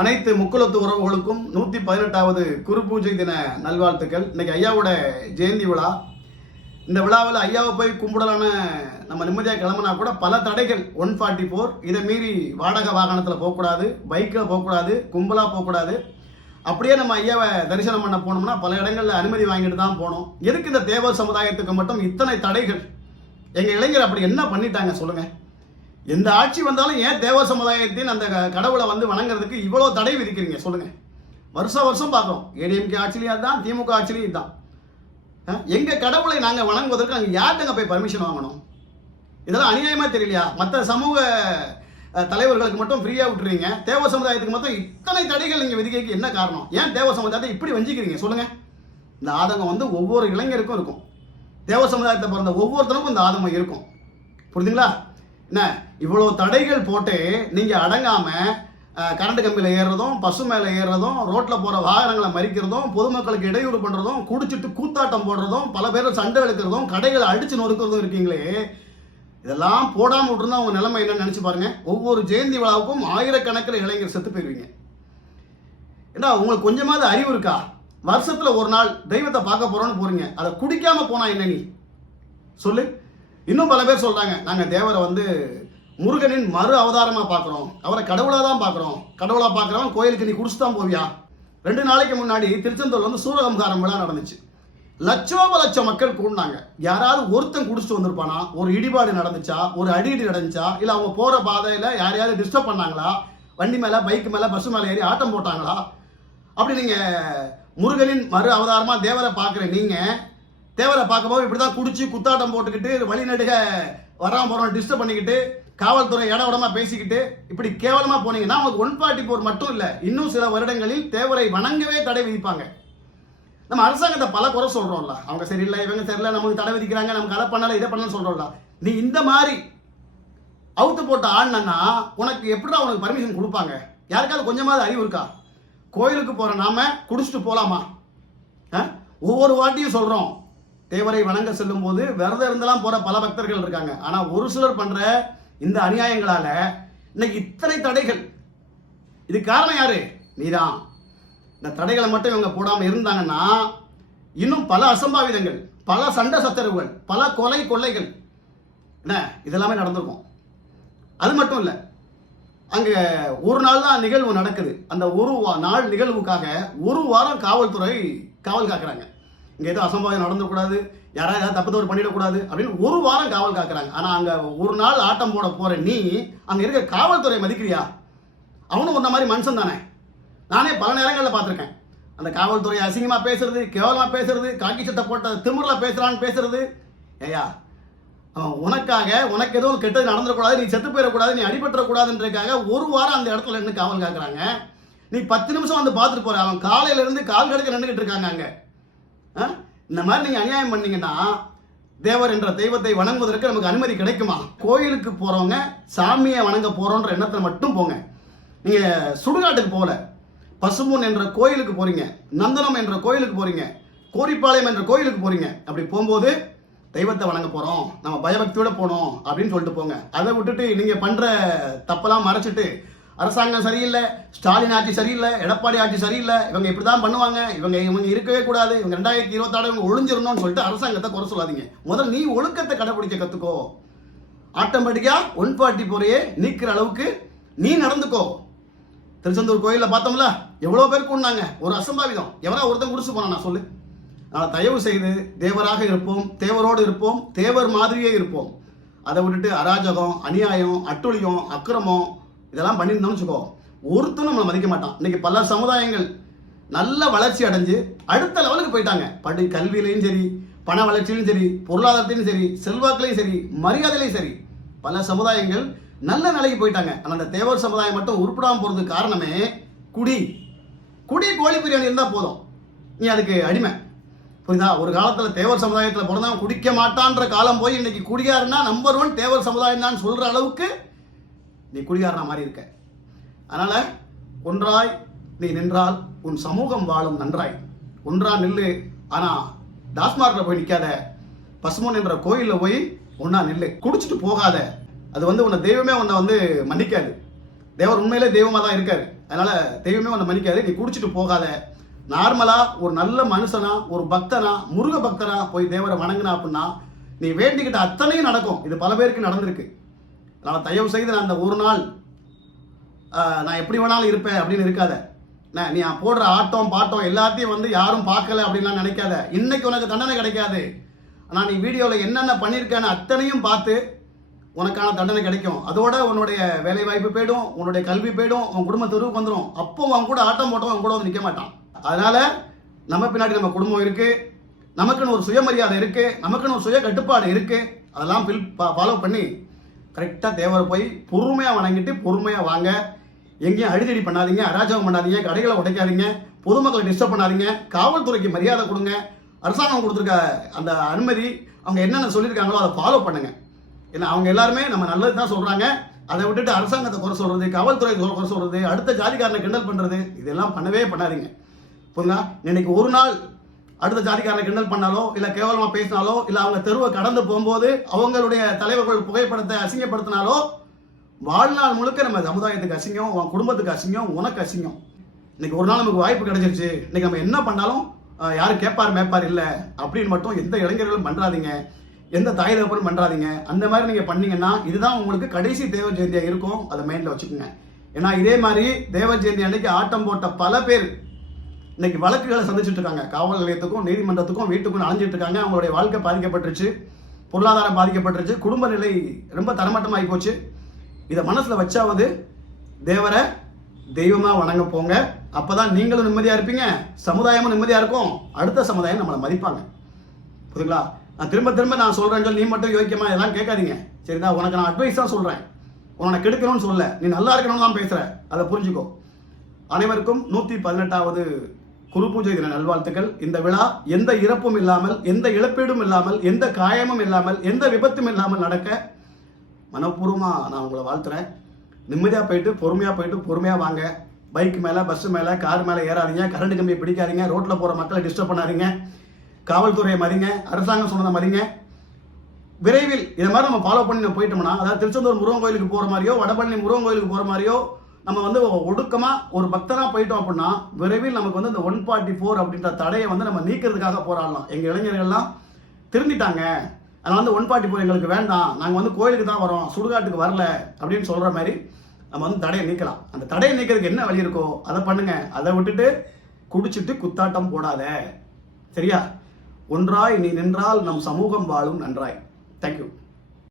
அனைத்து முக்குலத்து உறவுகளுக்கும் நூற்றி பதினெட்டாவது குரு பூஜை தின நல்வாழ்த்துக்கள். இன்னைக்கு ஐயாவோட ஜெயந்தி விழா. இந்த விழாவில் ஐயாவை போய் கும்பிடலான நம்ம நிம்மதியாக கிளம்புனா கூட பல தடைகள். ஒன் ஃபார்ட்டி ஃபோர் இதை மீறி வாடகை வாகனத்தில் போகக்கூடாது பைக்கில் போகக்கூடாது கும்பலாக போகக்கூடாது. அப்படியே நம்ம ஐயாவை தரிசனம் பண்ண போனோம்னா பல இடங்களில் அனுமதி வாங்கிட்டு தான் போனோம். எதுக்கு இந்த தேவர் சமுதாயத்துக்கு மட்டும் இத்தனை தடைகள்? எங்கள் இளைஞர் அப்படி என்ன பண்ணிட்டாங்க சொல்லுங்கள் எந்த ஆட்சி வந்தாலும் ஏன் தேவ சமுதாயத்தின் அந்த கடவுளை வந்து வணங்குறதுக்கு இவ்வளோ தடை விதிக்கிறீங்க? சொல்லுங்க. வருஷம் வருஷம் பார்க்குறோம். ஏடிஎம்கே ஆட்சிலையும் அதுதான் திமுக ஆட்சிலையும் இதுதான். எங்கள் கடவுளை நாங்கள் வணங்குவதற்கு அங்கே யார்கிட்ட போய் பர்மிஷன் வாங்கணும்? இதெல்லாம் அநியாயமாக தெரியலையா? மற்ற சமூக தலைவர்களுக்கு மட்டும் ஃப்ரீயாக விட்டுறீங்க. தேவ சமுதாயத்துக்கு மட்டும் இத்தனை தடைகள் நீங்கள் விதிக்கிறதுக்கு என்ன காரணம்? ஏன் தேவ சமுதாயத்தை இப்படி வஞ்சிக்கிறீங்க? சொல்லுங்க. இந்த ஆதங்கம் வந்து ஒவ்வொரு இளைஞருக்கும் இருக்கும். தேவ சமுதாயத்தை பிறந்த ஒவ்வொருத்தருக்கும் இந்த ஆதங்கம் இருக்கும். புரியுதுங்களா என்ன? இவ்வளோ தடைகள் போட்டு நீங்கள் அடங்காமல் கரண்ட் கம்பியில் ஏறுறதும் பசு மேலே ஏறுறதும் ரோட்டில் போகிற வாகனங்களை மறிக்கிறதும் பொதுமக்களுக்கு இடையூறு பண்ணுறதும் குடிச்சிட்டு கூத்தாட்டம் போடுறதும் பல பேர் சண்டை எடுக்கிறதும் கடைகளை அடித்து நொறுக்கிறதும் இருக்கீங்களே? இதெல்லாம் போடாமல் விட்டுருந்தா உங்கள் நிலைமை என்னன்னு நினச்சி பாருங்க. ஒவ்வொரு ஜெயந்தி விழாவுக்கும் ஆயிரக்கணக்கில் இளைஞர் செத்து போயிருவீங்க. ஏன்னா உங்களுக்கு கொஞ்சமாவது அறிவு இருக்கா? வருஷத்தில் ஒரு நாள் தெய்வத்தை பார்க்க போகிறோன்னு போகிறீங்க அதை குடிக்காமல் போனால் என்ன நீ? சொல்லு. இன்னும் பல பேர் சொல்றாங்க நாங்கள் தேவரை வந்து முருகனின் மறு அவதாரமாக பார்க்குறோம். அவரை கடவுளாக தான் பார்க்குறோம். கடவுளாக பார்க்குறவன் கோயிலுக்கு நீ குடிச்சு தான் போவியா? ரெண்டு நாளைக்கு முன்னாடி திருச்செந்தூர்ல வந்து சூரகம்காரம் விழா நடந்துச்சு. லட்சோப லட்சம் மக்கள் கூடினாங்க. யாராவது ஒருத்தன் குடிச்சிட்டு வந்திருப்பானா? ஒரு இடிபாடு நடந்துச்சா? ஒரு அடியடி நடந்துச்சா? இல்லை அவங்க போகிற பாதையில் யாரையாவது டிஸ்டர்ப் பண்ணாங்களா? வண்டி மேலே பைக் மேலே பஸ் மேலே ஏறி ஆட்டம் போட்டாங்களா? அப்படி நீங்கள் முருகனின் மறு அவதாரமாக தேவரை பார்க்குற நீங்கள் தேவரை பார்க்கும்போது இப்படி தான் குடிச்சு குத்தாட்டம் போட்டுக்கிட்டு வழிநடுக வராமல் போகிறோம் டிஸ்டர்ப் பண்ணிக்கிட்டு காவல்துறை இட உடமா பேசிக்கிட்டு இப்படி கேவலமாக போனீங்கன்னா உங்களுக்கு ஒன் பார்ட்டி போர் மட்டும் இல்லை. இன்னும் சில வருடங்களில் தேவரை வணங்கவே தடை விதிப்பாங்க. நம்ம அரசாங்கத்தை பல குறை சொல்கிறோம்ல அவங்க சரியில்லை இவங்க சரியில்லை நமக்கு தடை விதிக்கிறாங்க நமக்கு அதை பண்ணலை இதை பண்ணல சொல்கிறோம்ல நீ இந்த மாதிரி அவுத்து போட்ட ஆடினா உனக்கு எப்படிடா உனக்கு பர்மிஷன் கொடுப்பாங்க? யாருக்காவது கொஞ்சமாவது அறிவு இருக்கா? கோயிலுக்கு போகிற நாம குடிச்சிட்டு போகலாமா ஆ? ஒவ்வொரு வாட்டியும் சொல்கிறோம் தேவரை வணங்க செல்லும் போது விரதம் இருந்தெல்லாம் போற பல பக்தர்கள் இருக்காங்க. ஆனா ஒரு சிலர் பண்ற இந்த அநியாயங்களால இன்னைக்கு இத்தனை தடைகள். இது காரணம் யாரு? நீதான். இந்த தடைகளை மட்டும் இவங்க போடாம இருந்தாங்கன்னா இன்னும் பல அசம்பாவிதங்கள் பல சண்டை சத்தரவுகள் பல கொலை கொள்ளைகள். என்ன? இதெல்லாமே நடந்திருக்கும். அது மட்டும் இல்லை அங்கே ஒரு நாள் தான் நிகழ்வு நடக்குது. அந்த ஒரு வா- நாள் நிகழ்வுக்காக ஒரு வாரம் காவல்துறை காவல் காக்குறாங்க. இங்கே எதுவும் அசம்பாவிதம் நடந்துக்கூடாது யாராவது ஏதாவது தப்பு தவறு பண்ணிடக்கூடாது அப்படின்னு ஒரு வாரம் காவல் காக்குறாங்க. ஆனால் அங்கே ஒரு நாள் ஆட்டம் போட போகிற நீ அங்கே இருக்க காவல்துறை மதிக்கிறியா? அவனும் உன்ன மாதிரி மனுஷன் தானே. நானே பல நேரங்களில் பார்த்துருக்கேன். அந்த காவல்துறை அசிங்கமாக பேசுறது கேவலமாக பேசுறது காக்கி சட்டை போட்ட திமுறில் பேசுகிறான்னு பேசுறது. ஏயா அவன் உனக்காக உனக்கு எதுவும் கெட்டது நடந்துடக்கூடாது நீ செத்து போயிடக்கூடாது நீ அடிபட்டுறக்கூடாதுன்றதுக்காக ஒரு வாரம் அந்த இடத்துல நின்று காவல் காக்குறாங்க. நீ பத்து நிமிஷம் வந்து பார்த்துட்டு போற. அவன் காலையிலேருந்து கால் கடுக்க நின்றுக்கிட்டு இருக்காங்க அங்கே. இந்த மாதிரி நீங்க அநியாயம் பண்ணீங்கன்னா தேவர் என்ற தெய்வத்தை வணங்குவதற்கு நமக்கு அனுமதி கிடைக்குமா? கோயிலுக்கு போறவங்க சாமியை வணங்க போறோன்ற எண்ணத்தில் மட்டும் போங்க. நீங்க சுடுகாட்டுக்கு போகல. பசும்பொன் என்ற கோயிலுக்கு போறீங்க. நந்தனம் என்ற கோயிலுக்கு போறீங்க. கோரிப்பாளையம் என்ற கோயிலுக்கு போறீங்க. அப்படி போகும்போது தெய்வத்தை வணங்க போறோம். நம்ம பயபக்தியோட போனோம் அப்படின்னு சொல்லிட்டு போங்க. அதை விட்டுட்டு நீங்க பண்ற தப்பெல்லாம் மறைச்சிட்டு அரசாங்கம் சரியில்லை ஸ்டாலின் ஆட்சி சரியில்லை எடப்பாடி ஆட்சி சரியில்லை இவங்க இப்படி தான் பண்ணுவாங்க இவங்க இவங்க இருக்கவே கூடாது இவங்க ரெண்டாயிரத்தி இருபத்தாறு இவங்க ஒளிஞ்சிரணும்னு சொல்லிட்டு அரசாங்கத்தை குறை சொல்லாதீங்க. முதல் நீ ஒழுக்கத்தை கடைபிடிக்க கற்றுக்கோ ஆட்டோமேட்டிக்காக ஒன் பார்ட்டி போரையே நீக்கிற அளவுக்கு நீ நடந்துக்கோ. திருச்செந்தூர் கோயிலில் பார்த்தோம்ல எவ்வளோ பேர் கூடினாங்க? ஒரு அசம்பாவிதம். எவனா ஒருத்தன் குடிச்சு போனா நான் சொல்லு. நான் தயவு செய்து தேவராக இருப்போம் தேவரோடு இருப்போம் தேவர் மாதிரியே இருப்போம். அதை விட்டுட்டு அராஜகம் அநியாயம் அட்டுழியம் அக்கிரமம் இதெல்லாம் பண்ணியிருந்தோம்னு வச்சுக்கோ. ஒருத்தனும் நம்மளை மதிக்க மாட்டான். இன்னைக்கு பல சமுதாயங்கள் நல்ல வளர்ச்சி அடைஞ்சு அடுத்த லெவலுக்கு போயிட்டாங்க. படி கல்வியிலையும் சரி பண வளர்ச்சியிலும் சரி பொருளாதாரத்திலையும் சரி செல்வாக்குலையும் சரி மரியாதையிலையும் சரி பல சமுதாயங்கள் நல்ல நிலைக்கு போயிட்டாங்க. ஆனால் அந்த தேவர் சமுதாயம் மட்டும் உருப்படாமல் போகிறதுக்கு காரணமே குடி. குடி கோழி பிரியாணி இருந்தால் போதும். நீ அதுக்கு அடிமை. புரியுதா? ஒரு காலத்தில் தேவர் சமுதாயத்தில் பிறந்தவன் குடிக்க மாட்டான்ற காலம் போய் இன்னைக்கு குடியாருன்னா நம்பர் ஒன் தேவர் சமுதாயம் தான் சொல்கிற அளவுக்கு நீ குடிகாரனா மாதிரி இருக்க. அதனால ஒன்றாய் நீ நின்றால் உன் சமூகம் வாழும் நன்றாய். ஒன்றா நில்லு ஆனா டாஸ்மார்க்ல போய் நிக்காத. பசுமன் என்ற கோயில்ல போய் ஒன்றா நில்லு. குடிச்சிட்டு போகாத. அது வந்து உன்னை தெய்வமே உன்னை வந்து மன்னிக்காது. தேவர் உண்மையிலே தெய்வமா தான் இருக்காரு. அதனால தெய்வமே உன்னை மன்னிக்காது. நீ குடிச்சிட்டு போகாத. நார்மலா ஒரு நல்ல மனுஷனா ஒரு பக்தனா முருக பக்தனா போய் தேவரை வணங்கினா அப்படின்னா நீ வேண்டிக்கிட்ட அத்தனையும் நடக்கும். இது பல பேருக்கு நடந்திருக்கு. நான் தயவு செய்து நான் அந்த ஒரு நாள் நான் எப்படி வேணாலும் இருப்பேன் அப்படின்னு இருக்காத. நீ போடுற ஆட்டம் பாட்டம் எல்லாத்தையும் வந்து யாரும் பார்க்கல அப்படின்லாம் நினைக்காத. இன்னைக்கு உனக்கு தண்டனை கிடைக்காது. ஆனால் நீ வீடியோவில் என்னென்ன பண்ணியிருக்கேன்னு அத்தனையும் பார்த்து உனக்கான தண்டனை கிடைக்கும். அதோட உன்னுடைய வேலை வாய்ப்பு போயிடும் உன்னுடைய கல்வி போயிடும் உன் குடும்ப தெருவுக்கு வந்துடும் அப்போ அவன் கூட ஆட்டம் போட்டவன் அவன் கூட வந்து நிற்க மாட்டான். அதனால நம்ம பின்னாடி நம்ம குடும்பம் இருக்கு. நமக்குன்னு ஒரு சுயமரியாதை இருக்கு. நமக்குன்னு ஒரு சுய கட்டுப்பாடு இருக்கு. அதெல்லாம் பில் ஃபாலோ பண்ணி கரெக்டாக தேவரை போய் பொறுமையாக வணங்கிட்டு பொறுமையாக வாங்க. எங்கேயும் அடிதடி பண்ணாதீங்க அராஜகம் பண்ணாதீங்க கடைகளை உடைக்காதீங்க பொதுமக்களை டிஸ்டர்ப் பண்ணாதீங்க காவல்துறைக்கு மரியாதை கொடுங்க. அரசாங்கம் கொடுத்துருக்க அந்த அனுமதி அவங்க என்னென்ன சொல்லியிருக்காங்களோ அதை ஃபாலோ பண்ணுங்க. ஏன்னா அவங்க எல்லாருமே நம்ம நல்லது தான் சொல்கிறாங்க அதை விட்டுட்டு அரசாங்கத்தை குறை சொல்கிறது காவல்துறை குறை சொல்றது அடுத்த ஜாதிக்காரனை கிண்டல் பண்ணுறது இதெல்லாம் பண்ணவே பண்ணாதீங்க. புரியுங்களா இன்னைக்கு ஒரு நாள் அடுத்த ஜாதிக்காரனை கிண்டல் பண்ணாலோ இல்லை கேவலமாக பேசினாலோ இல்லை அவங்க தெருவை கடந்து போகும்போது அவங்களுடைய தலைவர்கள் புகைப்படத்தை அசிங்கப்படுத்தினாலோ வாழ்நாள் முழுக்க நம்ம சமுதாயத்துக்கு அசிங்கம் உன் குடும்பத்துக்கு அசிங்கம் உனக்கு அசிங்கம். இன்னைக்கு ஒரு நாள் நமக்கு வாய்ப்பு கிடைச்சிருச்சு. இன்னைக்கு நம்ம என்ன பண்ணாலும் யாரும் கேட்பார் மேப்பார் இல்லை அப்படின்னு மட்டும் எந்த இளைஞர்களும் பண்ணுறாதீங்க எந்த தாய் தகப்பனும் பண்ணுறாதீங்க அந்த மாதிரி நீங்கள் பண்ணீங்கன்னா இதுதான் உங்களுக்கு கடைசி தேவ ஜெயந்தியாக இருக்கும். அதை மைண்டில் வச்சுக்கோங்க. ஏன்னா இதே மாதிரி தேவ ஜெயந்தி அன்னைக்கு ஆட்டம் போட்ட பல பேர் இன்னைக்கு வழக்குகளை சந்திச்சுட்டு இருக்காங்க. காவல் நிலையத்துக்கும் நீதிமன்றத்துக்கும் வீட்டுக்கும் அலைஞ்சிட்டு இருக்காங்க. அவங்களுடைய வாழ்க்கை பாதிக்கப்பட்டுருச்சு. பொருளாதாரம் பாதிக்கப்பட்டுருச்சு. குடும்ப நிலை ரொம்ப தரமட்டமாகி போச்சு. இதை மனசில் வச்சாவது தேவரை தெய்வமாக வணங்க போங்க. அப்போ தான் நீங்களும் நிம்மதியாக இருப்பீங்க. சமுதாயமும் நிம்மதியாக இருக்கும். அடுத்த சமுதாயம் நம்மளை மதிப்பாங்க. புரியுங்களா நான் திரும்ப திரும்ப நான் சொல்றேன் சொல்லி நீ மட்டும் யோக்கியமா இதெல்லாம் கேட்காதீங்க. சரிதா? உனக்கு நான் அட்வைஸ் தான் சொல்கிறேன் உன்னை கெடுக்கணும்னு சொல்ல நீ நல்லா இருக்கணும்னு தான் பேசுகிற அதை புரிஞ்சுக்கோ. அனைவருக்கும் நூற்றி பதினெட்டாவது குரு பூஜை தின நல்வாழ்த்துக்கள். இந்த விழா எந்த இறப்பும் இல்லாமல் எந்த இழப்பீடும் இல்லாமல் எந்த காயமும் இல்லாமல் எந்த விபத்தும் இல்லாமல் நடக்க மனப்பூர்வமாக நான் உங்களை வாழ்த்துறேன். நிம்மதியாக போயிட்டு பொறுமையாக போயிட்டு பொறுமையாக வாங்க. பைக் மேலே பஸ் மேலே கார் மேலே ஏறாதீங்க. கரண்ட் கம்பியை பிடிக்காதீங்க. ரோட்டில் போகிற மக்களை டிஸ்டர்ப் பண்ணாதீங்க. காவல்துறையை மதிங்க. அரசாங்கம் சொன்னதை மதிங்க. விரைவில் இதை மாதிரி நம்ம ஃபாலோ பண்ணி நம்ம போயிட்டோம்னா அதாவது திருச்செந்தூர் முருகன் கோயிலுக்கு போகிற மாதிரியோ வடபழனி முருகன் கோயிலுக்கு போகிற மாதிரியோ நம்ம வந்து ஒடுக்கமாக ஒரு பக்தராக போயிட்டோம் அப்படின்னா விரைவில் நமக்கு வந்து இந்த ஒன் ஃபார்ட்டி ஃபோர் அப்படின்ற தடையை வந்து நம்ம நீக்கிறதுக்காக போராடலாம். எங்கள் இளைஞர்கள்லாம் திருந்திட்டாங்க. அதனால் வந்து ஒன் ஃபார்ட்டி ஃபோர் எங்களுக்கு வேண்டாம். நாங்கள் வந்து கோயிலுக்கு தான் வரோம். சுடுகாட்டுக்கு வரல அப்படின்னு சொல்கிற மாதிரி நம்ம வந்து தடையை நீக்கலாம். அந்த தடையை நீக்கிறதுக்கு என்ன வழி இருக்கோ அதை பண்ணுங்க. அதை விட்டுட்டு குடிச்சிட்டு குத்தாட்டம் போடாத. சரியா? ஒன்றாய் நீ நின்றால் நம் சமூகம் வாழும் நன்றாய். தேங்க்யூ